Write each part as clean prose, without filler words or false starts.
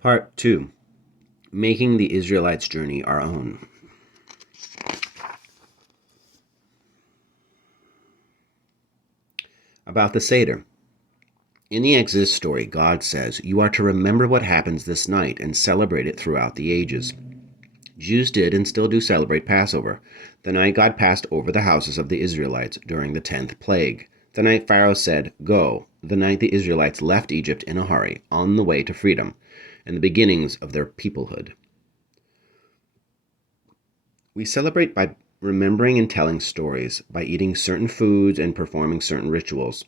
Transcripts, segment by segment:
Part 2. Making the Israelites' Journey Our Own. About the Seder. In the Exodus story, God says, "You are to remember what happens this night and celebrate it throughout the ages." Jews did and still do celebrate Passover, the night God passed over the houses of the Israelites during the 10th plague, the night Pharaoh said, "Go," the night the Israelites left Egypt in a hurry, on the way to freedom, and the beginnings of their peoplehood. We celebrate by remembering and telling stories, by eating certain foods and performing certain rituals.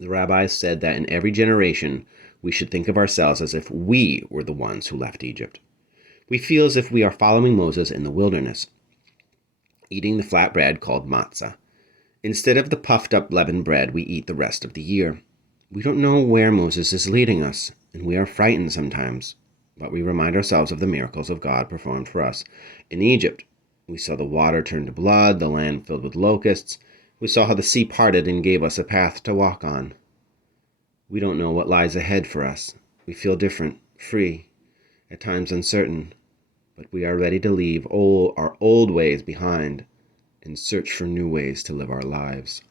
The rabbis said that in every generation we should think of ourselves as if we were the ones who left Egypt. We feel as if we are following Moses in the wilderness, eating the flat bread called matzah. Instead of the puffed up leavened bread we eat the rest of the year. We don't know where Moses is leading us, and we are frightened sometimes, but we remind ourselves of the miracles of God performed for us. In Egypt, we saw the water turn to blood, the land filled with locusts. We saw how the sea parted and gave us a path to walk on. We don't know what lies ahead for us. We feel different, free, at times uncertain, but we are ready to leave our old ways behind and search for new ways to live our lives.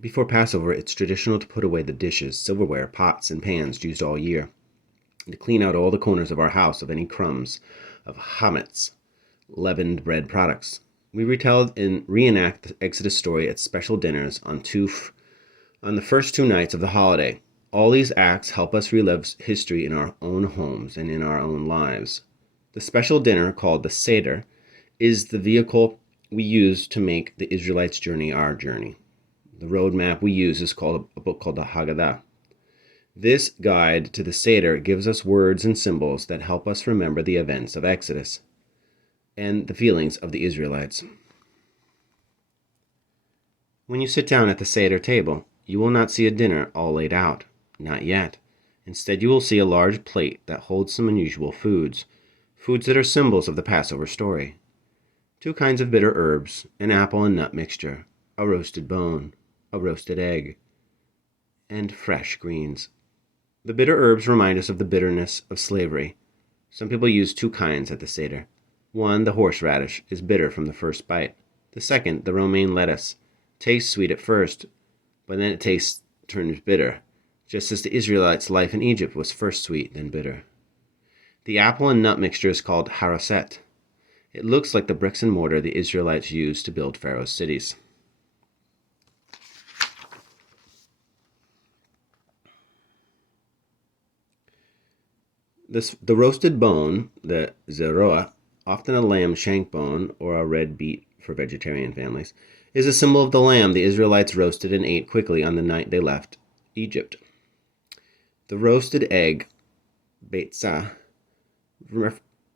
Before Passover, it's traditional to put away the dishes, silverware, pots, and pans used all year, and to clean out all the corners of our house of any crumbs of chametz, leavened bread products. We retell and reenact the Exodus story at special dinners on the first 2 nights of the holiday. All these acts help us relive history in our own homes and in our own lives. The special dinner, called the Seder, is the vehicle we use to make the Israelites' journey our journey. The roadmap we use is called a book called the Haggadah. This guide to the Seder gives us words and symbols that help us remember the events of Exodus and the feelings of the Israelites. When you sit down at the Seder table, you will not see a dinner all laid out. Not yet. Instead, you will see a large plate that holds some unusual foods that are symbols of the Passover story. 2 kinds of bitter herbs, an apple and nut mixture, a roasted bone, a roasted egg, and fresh greens. The bitter herbs remind us of the bitterness of slavery. Some people use 2 kinds at the Seder. One, the horseradish, is bitter from the first bite. The second, the romaine lettuce, tastes sweet at first, but then it turns bitter, just as the Israelites' life in Egypt was first sweet, then bitter. The apple and nut mixture is called haroset. It looks like the bricks and mortar the Israelites used to build Pharaoh's cities. The roasted bone, the zeroa, often a lamb shank bone or a red beet for vegetarian families, is a symbol of the lamb the Israelites roasted and ate quickly on the night they left Egypt. The roasted egg, beitzah,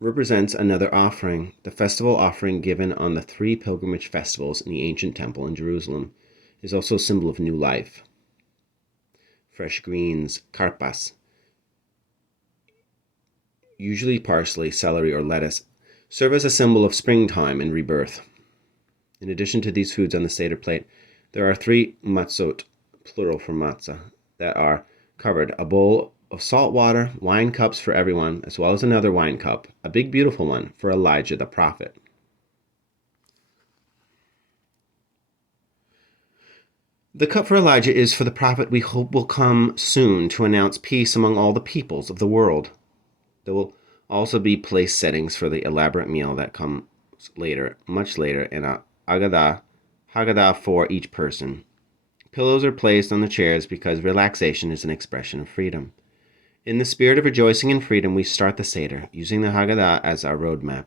represents another offering, the festival offering given on the 3 pilgrimage festivals in the ancient temple in Jerusalem, is also a symbol of new life. Fresh greens, karpas, usually parsley, celery, or lettuce, serve as a symbol of springtime and rebirth. In addition to these foods on the Seder plate, there are 3 matzot, plural for matzah, that are covered: a bowl of salt water, wine cups for everyone, as well as another wine cup, a big beautiful one, for Elijah the prophet. The cup for Elijah is for the prophet we hope will come soon to announce peace among all the peoples of the world. There will also be place settings for the elaborate meal that comes later, much later, in a Haggadah for each person. Pillows are placed on the chairs because relaxation is an expression of freedom. In the spirit of rejoicing in freedom, we start the Seder, using the Haggadah as our roadmap.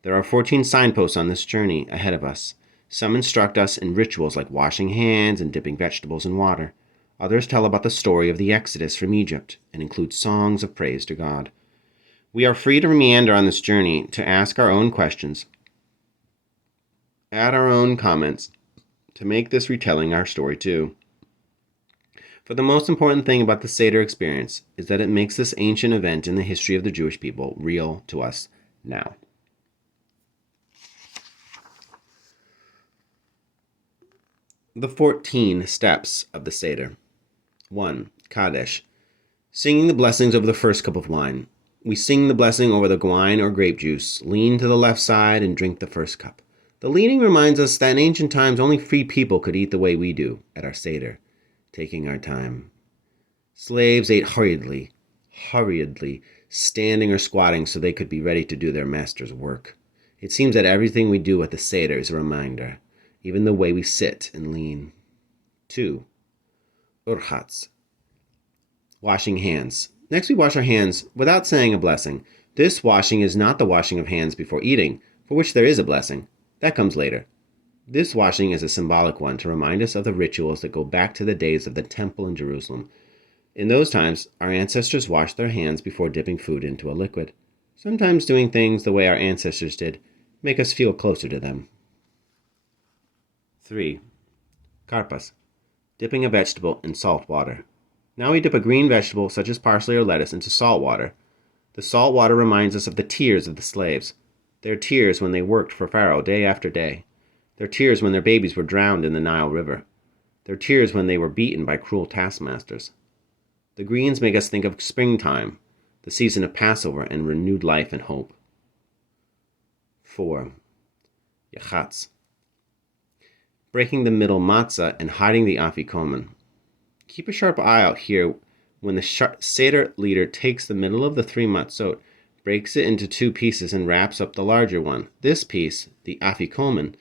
There are 14 signposts on this journey ahead of us. Some instruct us in rituals like washing hands and dipping vegetables in water. Others tell about the story of the Exodus from Egypt and include songs of praise to God. We are free to meander on this journey, to ask our own questions, add our own comments, to make this retelling our story too. For the most important thing about the Seder experience is that it makes this ancient event in the history of the Jewish people real to us now. The 14 steps of the Seder. 1. Kadesh. Singing the blessings over the first cup of wine. We sing the blessing over the wine or grape juice, lean to the left side, and drink the first cup. The leaning reminds us that in ancient times only free people could eat the way we do at our Seder, taking our time. Slaves ate hurriedly, standing or squatting so they could be ready to do their master's work. It seems that everything we do at the Seder is a reminder, even the way we sit and lean. 2. Urchatz. Washing hands. Next we wash our hands without saying a blessing. This washing is not the washing of hands before eating, for which there is a blessing. That comes later. This washing is a symbolic one to remind us of the rituals that go back to the days of the temple in Jerusalem. In those times, our ancestors washed their hands before dipping food into a liquid. Sometimes doing things the way our ancestors did make us feel closer to them. 3. Karpas. Dipping a vegetable in salt water. Now we dip a green vegetable, such as parsley or lettuce, into salt water. The salt water reminds us of the tears of the slaves. Their tears when they worked for Pharaoh day after day. Their tears when their babies were drowned in the Nile River. Their tears when they were beaten by cruel taskmasters. The greens make us think of springtime, the season of Passover and renewed life and hope. 4. Yachatz. Breaking the middle matzah and hiding the afikomen. Keep a sharp eye out here when the Seder leader takes the middle of the 3 matzot, breaks it into 2 pieces, and wraps up the larger one. This piece, the afikomen,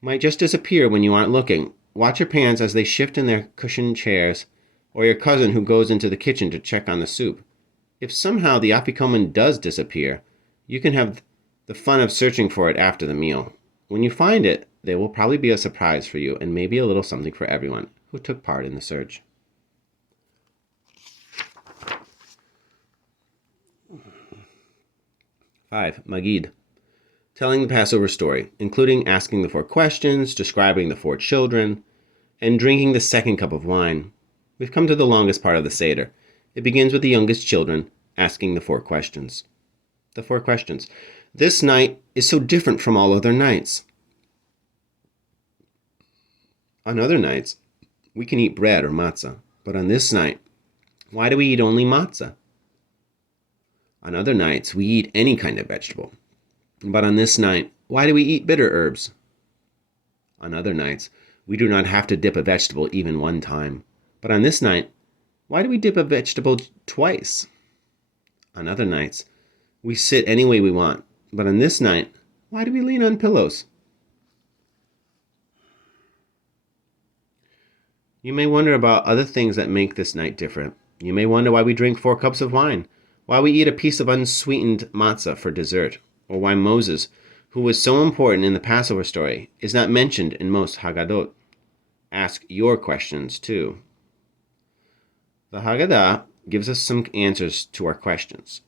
might just disappear when you aren't looking. Watch your parents as they shift in their cushioned chairs, or your cousin who goes into the kitchen to check on the soup. If somehow the afikomen does disappear, you can have the fun of searching for it after the meal. When you find it, there will probably be a surprise for you and maybe a little something for everyone who took part in the search. 5. Magid. Telling the Passover story, including asking the 4 questions, describing the 4 children, and drinking the 2nd cup of wine. We've come to the longest part of the Seder. It begins with the youngest children asking the 4 questions. The 4 questions. This night is so different from all other nights. On other nights, we can eat bread or matzah, but on this night, why do we eat only matzah? On other nights, we eat any kind of vegetable, but on this night, why do we eat bitter herbs? On other nights, we do not have to dip a vegetable even 1 time, but on this night, why do we dip a vegetable twice? On other nights, we sit any way we want, but on this night, why do we lean on pillows? You may wonder about other things that make this night different. You may wonder why we drink 4 cups of wine, why we eat a piece of unsweetened matzah for dessert, or why Moses, who was so important in the Passover story, is not mentioned in most Haggadot. Ask your questions too. The Haggadah gives us some answers to our questions.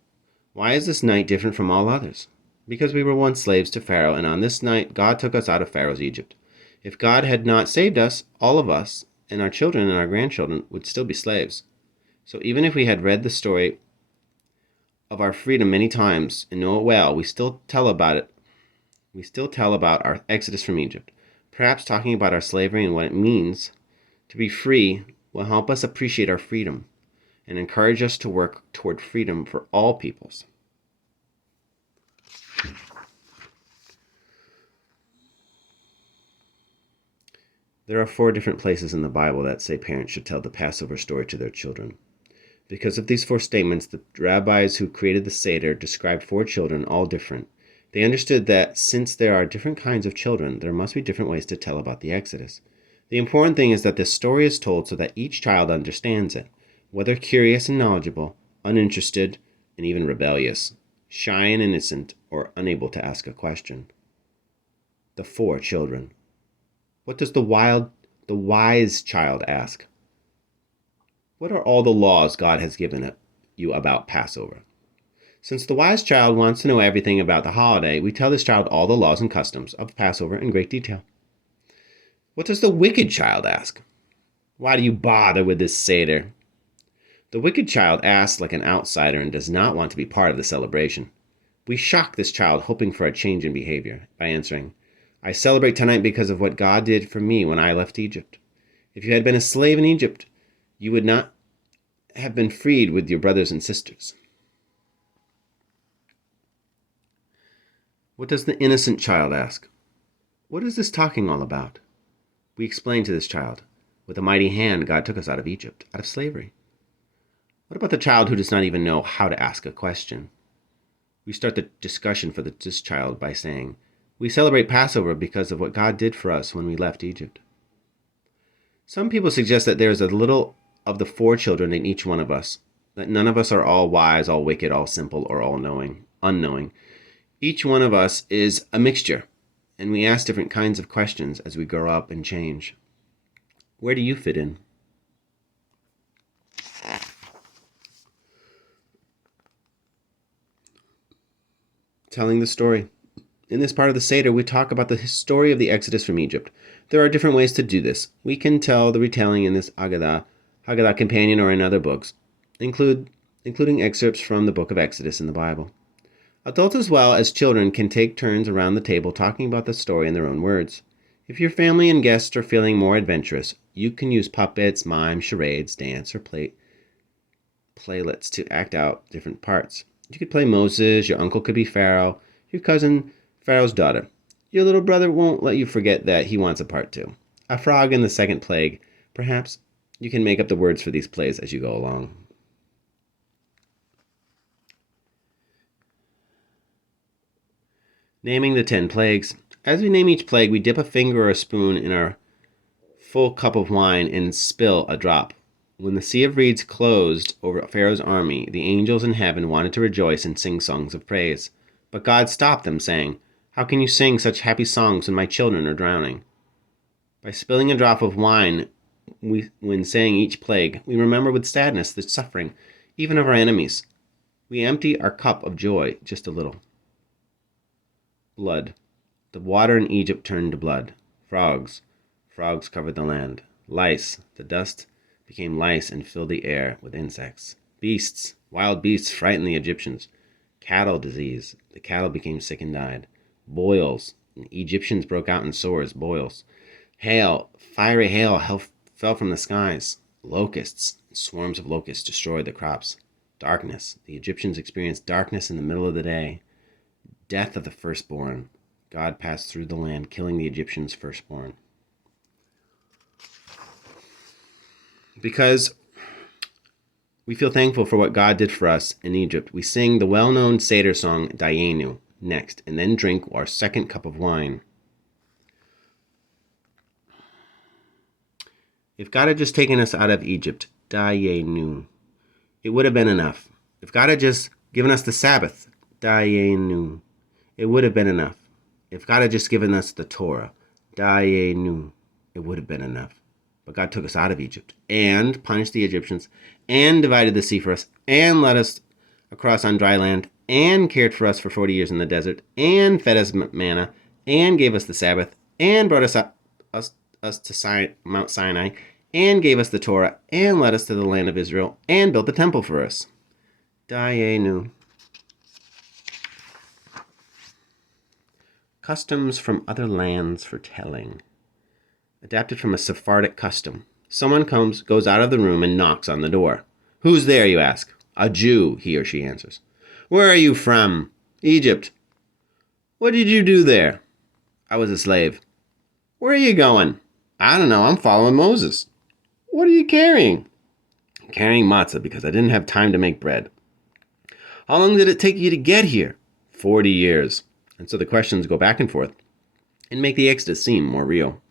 Why is this night different from all others? Because we were once slaves to Pharaoh, and on this night God took us out of Pharaoh's Egypt. If God had not saved us, all of us, and our children and our grandchildren, would still be slaves. So even if we had read the story of our freedom many times and know it well, we still tell about our exodus from Egypt. Perhaps talking about our slavery and what it means to be free will help us appreciate our freedom and encourage us to work toward freedom for all peoples. There are 4 different places in the Bible that say parents should tell the Passover story to their children. Because of these 4 statements, the rabbis who created the Seder described 4 children, all different. They understood that since there are different kinds of children, there must be different ways to tell about the Exodus. The important thing is that this story is told so that each child understands it, whether curious and knowledgeable, uninterested, and even rebellious, shy and innocent, or unable to ask a question. The 4 children. What does the wise child ask? What are all the laws God has given you about Passover? Since the wise child wants to know everything about the holiday, we tell this child all the laws and customs of Passover in great detail. What does the wicked child ask? Why do you bother with this Seder? The wicked child asks like an outsider and does not want to be part of the celebration. We shock this child hoping for a change in behavior by answering, I celebrate tonight because of what God did for me when I left Egypt. If you had been a slave in Egypt, you would not have been freed with your brothers and sisters. What does the innocent child ask? What is this talking all about? We explain to this child, with a mighty hand God took us out of Egypt, out of slavery. What about the child who does not even know how to ask a question? We start the discussion for this child by saying, we celebrate Passover because of what God did for us when we left Egypt. Some people suggest that there is a little of the four children in each one of us, that none of us are all wise, all wicked, all simple, or all unknowing. Each one of us is a mixture, and we ask different kinds of questions as we grow up and change. Where do you fit in? Telling the story. In this part of the Seder, we talk about the story of the Exodus from Egypt. There are different ways to do this. We can tell the retelling in this Haggadah Companion, or in other books, including excerpts from the book of Exodus in the Bible. Adults as well as children can take turns around the table talking about the story in their own words. If your family and guests are feeling more adventurous, you can use puppets, mimes, charades, dance, or playlets to act out different parts. You could play Moses, your uncle could be Pharaoh, your cousin Pharaoh's daughter. Your little brother won't let you forget that he wants a part too. A frog in the second plague. Perhaps you can make up the words for these plays as you go along. Naming the 10 plagues. As we name each plague, we dip a finger or a spoon in our full cup of wine and spill a drop. When the sea of reeds closed over Pharaoh's army, the angels in heaven wanted to rejoice and sing songs of praise. But God stopped them, saying, "How can you sing such happy songs when my children are drowning?" By spilling a drop of wine when saying each plague, we remember with sadness the suffering, even of our enemies. We empty our cup of joy just a little. Blood. The water in Egypt turned to blood. Frogs covered the land. Lice. The dust became lice and filled the air with insects. Beasts. Wild beasts frightened the Egyptians. Cattle disease. The cattle became sick and died. Boils. The Egyptians broke out in sores. Boils. Hail. Fiery hail fell from the skies. Locusts. Swarms of locusts destroyed the crops. Darkness. The Egyptians experienced darkness in the middle of the day. Death of the firstborn. God passed through the land, killing the Egyptians' firstborn. Because we feel thankful for what God did for us in Egypt, we sing the well-known Seder song, Dayenu, next, and then drink our second cup of wine. If God had just taken us out of Egypt, Dayenu, it would have been enough. If God had just given us the Sabbath, Dayenu, it would have been enough. If God had just given us the Torah, Dayenu, it would have been enough. But God took us out of Egypt and punished the Egyptians and divided the sea for us and led us across on dry land and cared for us for 40 years in the desert and fed us manna and gave us the Sabbath and brought us to Mount Sinai and gave us the Torah and led us to the land of Israel and built the temple for us. Dayenu. Customs from other lands for telling. Adapted from a Sephardic custom. Someone goes out of the room and knocks on the door. "Who's there?" you ask. "A Jew," he or she answers. "Where are you from?" "Egypt." "What did you do there?" "I was a slave." "Where are you going?" "I don't know, I'm following Moses." "What are you carrying?" "Carrying matzah because I didn't have time to make bread." "How long did it take you to get here?" 40 years. And so the questions go back and forth and make the Exodus seem more real.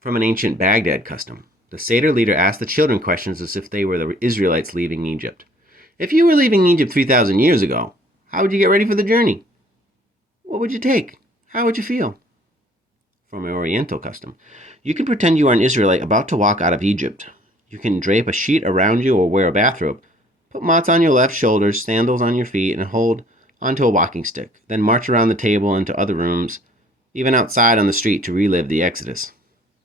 From an ancient Baghdad custom, the Seder leader asked the children questions as if they were the Israelites leaving Egypt. "If you were leaving Egypt 3,000 years ago, how would you get ready for the journey? What would you take? How would you feel?" From an Oriental custom, you can pretend you are an Israelite about to walk out of Egypt. You can drape a sheet around you or wear a bathrobe. Put matzah on your left shoulder, sandals on your feet, and hold onto a walking stick. Then march around the table into other rooms, even outside on the street, to relive the Exodus.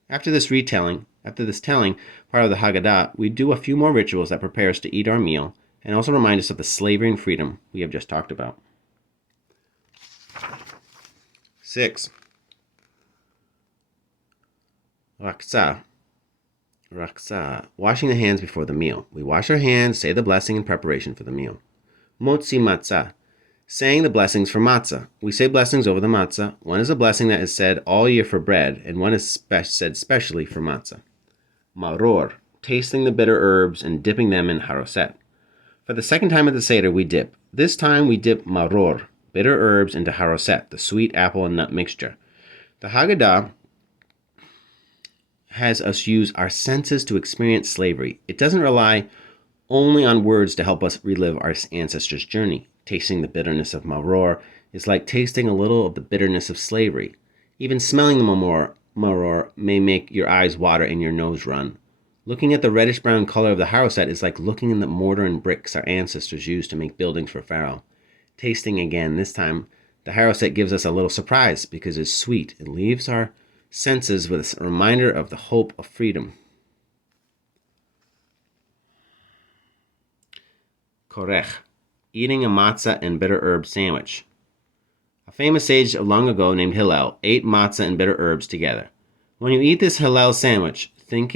After this telling part of the Haggadah, we do a few more rituals that prepare us to eat our meal and also remind us of the slavery and freedom we have just talked about. 6. Raksa. Washing the hands before the meal. We wash our hands, say the blessing in preparation for the meal. Motzi matzah. Saying the blessings for matzah. We say blessings over the matzah. One is a blessing that is said all year for bread, and one is said specially for matzah. Maror. Tasting the bitter herbs and dipping them in haroset. For the second time at the Seder, we dip. This time we dip maror, bitter herbs, into haroset, the sweet apple and nut mixture. The Haggadah has us use our senses to experience slavery. It doesn't rely only on words to help us relive our ancestors' journey. Tasting the bitterness of maror is like tasting a little of the bitterness of slavery. Even smelling the maror may make your eyes water and your nose run. Looking at the reddish-brown color of the haroset is like looking in the mortar and bricks our ancestors used to make buildings for Pharaoh. Tasting again, this time, the haroset gives us a little surprise because it's sweet. It leaves our senses with a reminder of the hope of freedom. Korech, eating a matzah and bitter herb sandwich. A famous sage of long ago named Hillel ate matzah and bitter herbs together. When you eat this Hillel sandwich, think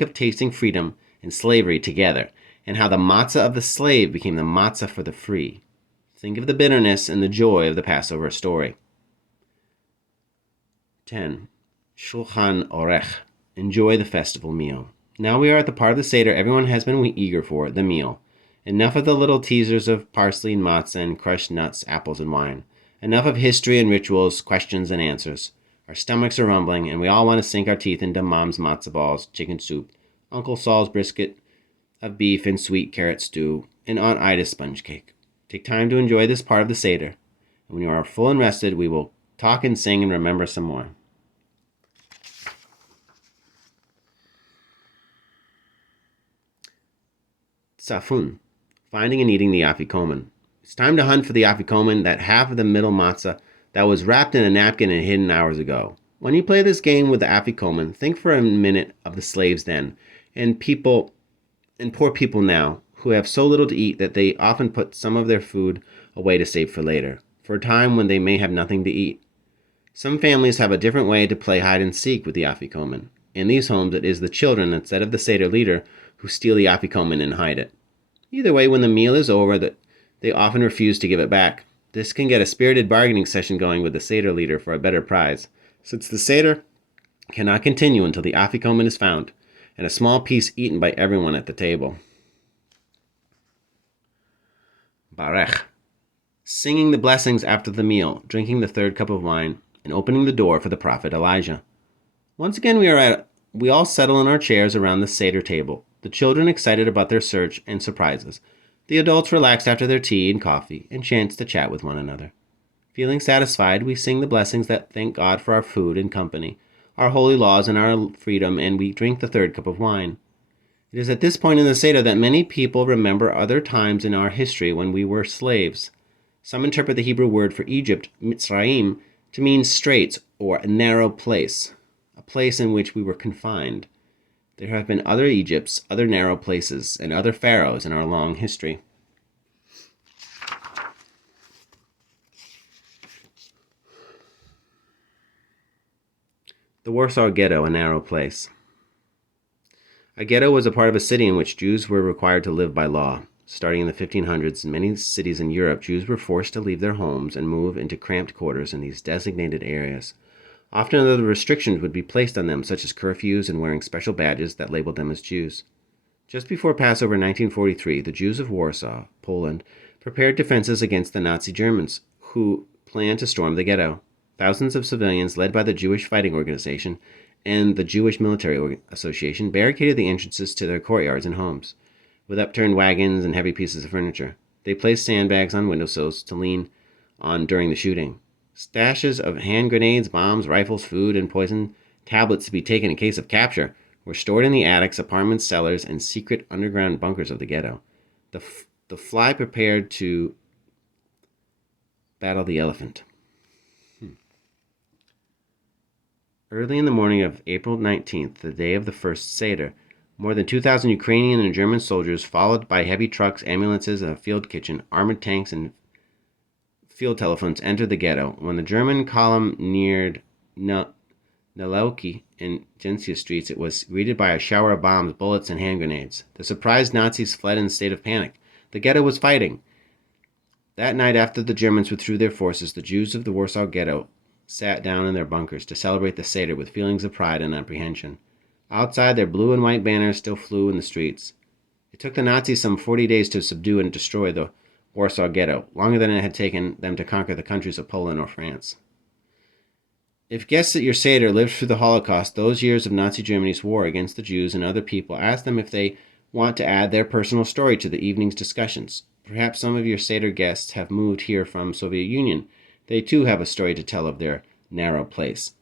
of tasting freedom and slavery together, and how the matzah of the slave became the matzah for the free. Think of the bitterness and the joy of the Passover story. 10. Shulchan Orech. Enjoy the festival meal. Now we are at the part of the Seder everyone has been eager for, the meal. Enough of the little teasers of parsley and matzah and crushed nuts, apples, and wine. Enough of history and rituals, questions and answers. Our stomachs are rumbling, and we all want to sink our teeth into Mom's matzah balls, chicken soup, Uncle Saul's brisket of beef and sweet carrot stew, and Aunt Ida's sponge cake. Take time to enjoy this part of the Seder, and when you are full and rested, we will talk and sing and remember some more. Safun, finding and eating the afikomen. It's time to hunt for the afikomen, that half of the middle matzah that was wrapped in a napkin and hidden hours ago. When you play this game with the afikomen, think for a minute of the slaves then, and poor people now, who have so little to eat that they often put some of their food away to save for later, for a time when they may have nothing to eat. Some families have a different way to play hide and seek with the afikomen. In these homes, it is the children, instead of the Seder leader, who steal the afikomen and hide it. Either way, when the meal is over, they often refuse to give it back. This can get a spirited bargaining session going with the Seder leader for a better prize, since the Seder cannot continue until the afikomen is found, and a small piece eaten by everyone at the table. Barech. Singing the blessings after the meal, drinking the third cup of wine, and opening the door for the prophet Elijah. Once again we all settle in our chairs around the Seder table, the children excited about their search and surprises, the adults relaxed after their tea and coffee, and chance to chat with one another. Feeling satisfied, we sing the blessings that thank God for our food and company, our holy laws and our freedom, and we drink the third cup of wine. It is at this point in the Seder that many people remember other times in our history when we were slaves. Some interpret the Hebrew word for Egypt, Mitzrayim, to mean straits or a narrow place, a place in which we were confined. There have been other Egypts, other narrow places, and other pharaohs in our long history. The Warsaw Ghetto, a narrow place. A ghetto was a part of a city in which Jews were required to live by law. Starting in the 1500s, in many cities in Europe, Jews were forced to leave their homes and move into cramped quarters in these designated areas. Often other restrictions would be placed on them, such as curfews and wearing special badges that labeled them as Jews. Just before Passover in 1943, the Jews of Warsaw, Poland, prepared defenses against the Nazi Germans, who planned to storm the ghetto. Thousands of civilians, led by the Jewish Fighting Organization and the Jewish Military Association, barricaded the entrances to their courtyards and homes. With upturned wagons and heavy pieces of furniture, they placed sandbags on windowsills to lean on during the shooting. Stashes of hand grenades, bombs, rifles, food, and poison tablets to be taken in case of capture were stored in the attics, apartments, cellars, and secret underground bunkers of the ghetto. The fly prepared to battle the elephant. Early in the morning of April 19th, the day of the first Seder, more than 2,000 Ukrainian and German soldiers, followed by heavy trucks, ambulances, a field kitchen, armored tanks, and field telephones entered the ghetto. When the German column neared Nalauki and Gentsia streets, it was greeted by a shower of bombs, bullets, and hand grenades. The surprised Nazis fled in a state of panic. The ghetto was fighting. That night, after the Germans withdrew their forces, the Jews of the Warsaw Ghetto sat down in their bunkers to celebrate the Seder with feelings of pride and apprehension. Outside, their blue and white banners still flew in the streets. It took the Nazis some 40 days to subdue and destroy the Warsaw Ghetto, longer than it had taken them to conquer the countries of Poland or France. If guests at your Seder lived through the Holocaust, those years of Nazi Germany's war against the Jews and other people, ask them if they want to add their personal story to the evening's discussions. Perhaps some of your Seder guests have moved here from Soviet Union. They too have a story to tell of their narrow place.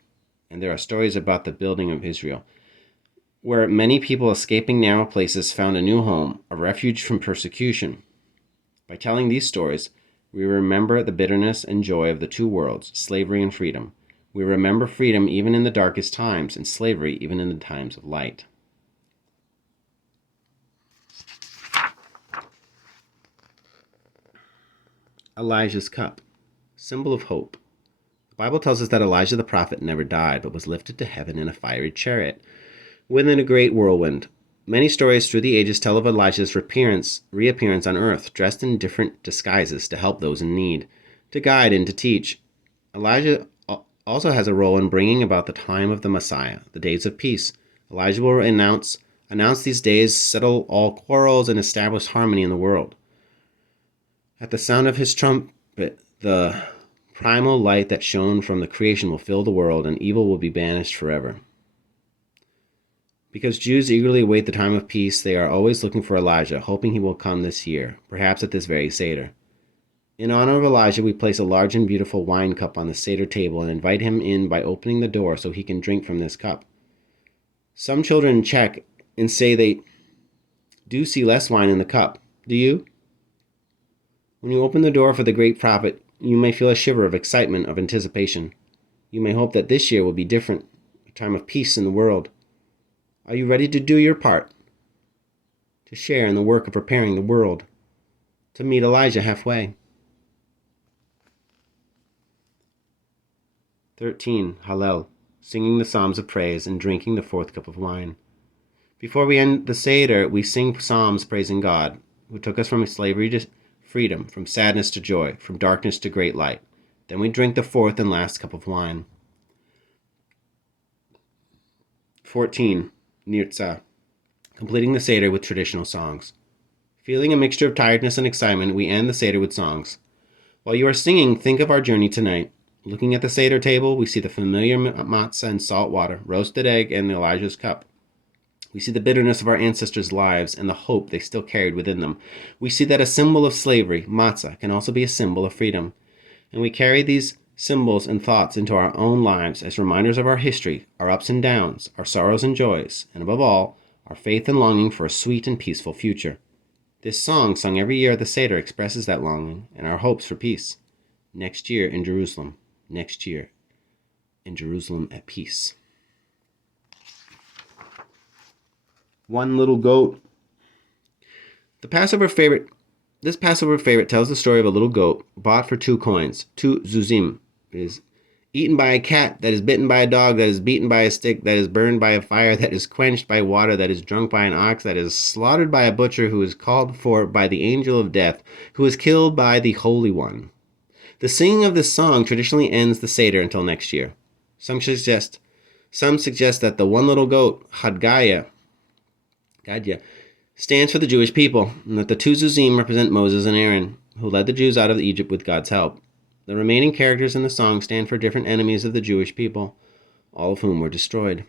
And there are stories about the building of Israel, where many people escaping narrow places found a new home, a refuge from persecution. By telling these stories, we remember the bitterness and joy of the two worlds, slavery and freedom. We remember freedom even in the darkest times, and slavery even in the times of light. Elijah's cup, symbol of hope. The Bible tells us that Elijah the prophet never died, but was lifted to heaven in a fiery chariot within a great whirlwind. Many stories through the ages tell of Elijah's reappearance on earth, dressed in different disguises to help those in need, to guide and to teach. Elijah also has a role in bringing about the time of the Messiah, the days of peace. Elijah will announce these days, settle all quarrels, and establish harmony in the world. At the sound of his trumpet, the primal light that shone from the creation will fill the world, and evil will be banished forever. Because Jews eagerly await the time of peace, they are always looking for Elijah, hoping he will come this year, perhaps at this very Seder. In honor of Elijah, we place a large and beautiful wine cup on the Seder table and invite him in by opening the door so he can drink from this cup. Some children check and say they do see less wine in the cup. Do you? When you open the door for the great prophet, you may feel a shiver of excitement, of anticipation. You may hope that this year will be different, a time of peace in the world. Are you ready to do your part? To share in the work of preparing the world? To meet Elijah halfway? 13. Hallel, singing the psalms of praise and drinking the fourth cup of wine. Before we end the Seder, we sing psalms praising God, who took us from slavery to freedom, from sadness to joy, from darkness to great light. Then we drink the fourth and last cup of wine. 14. Nirtza, completing the Seder with traditional songs. Feeling a mixture of tiredness and excitement, we end the Seder with songs. While you are singing, think of our journey tonight. Looking at the Seder table, we see the familiar matzah and salt water, roasted egg, and Elijah's cup. We see the bitterness of our ancestors' lives and the hope they still carried within them. We see that a symbol of slavery, matzah, can also be a symbol of freedom. And we carry these symbols and thoughts into our own lives as reminders of our history, our ups and downs, our sorrows and joys, and above all, our faith and longing for a sweet and peaceful future. This song, sung every year at the Seder, expresses that longing and our hopes for peace. Next year in Jerusalem. Next year in Jerusalem at peace. One little goat. This Passover favorite tells the story of a little goat bought for 2 coins. 2 zuzim. It is eaten by a cat, that is bitten by a dog, that is beaten by a stick, that is burned by a fire, that is quenched by water, that is drunk by an ox, that is slaughtered by a butcher, who is called for by the angel of death, who is killed by the Holy One. The singing of this song traditionally ends the Seder until next year. Some suggest that the one little goat, Gadya, stands for the Jewish people, and that the 2 zuzim represent Moses and Aaron, who led the Jews out of Egypt with God's help. The remaining characters in the song stand for different enemies of the Jewish people, all of whom were destroyed.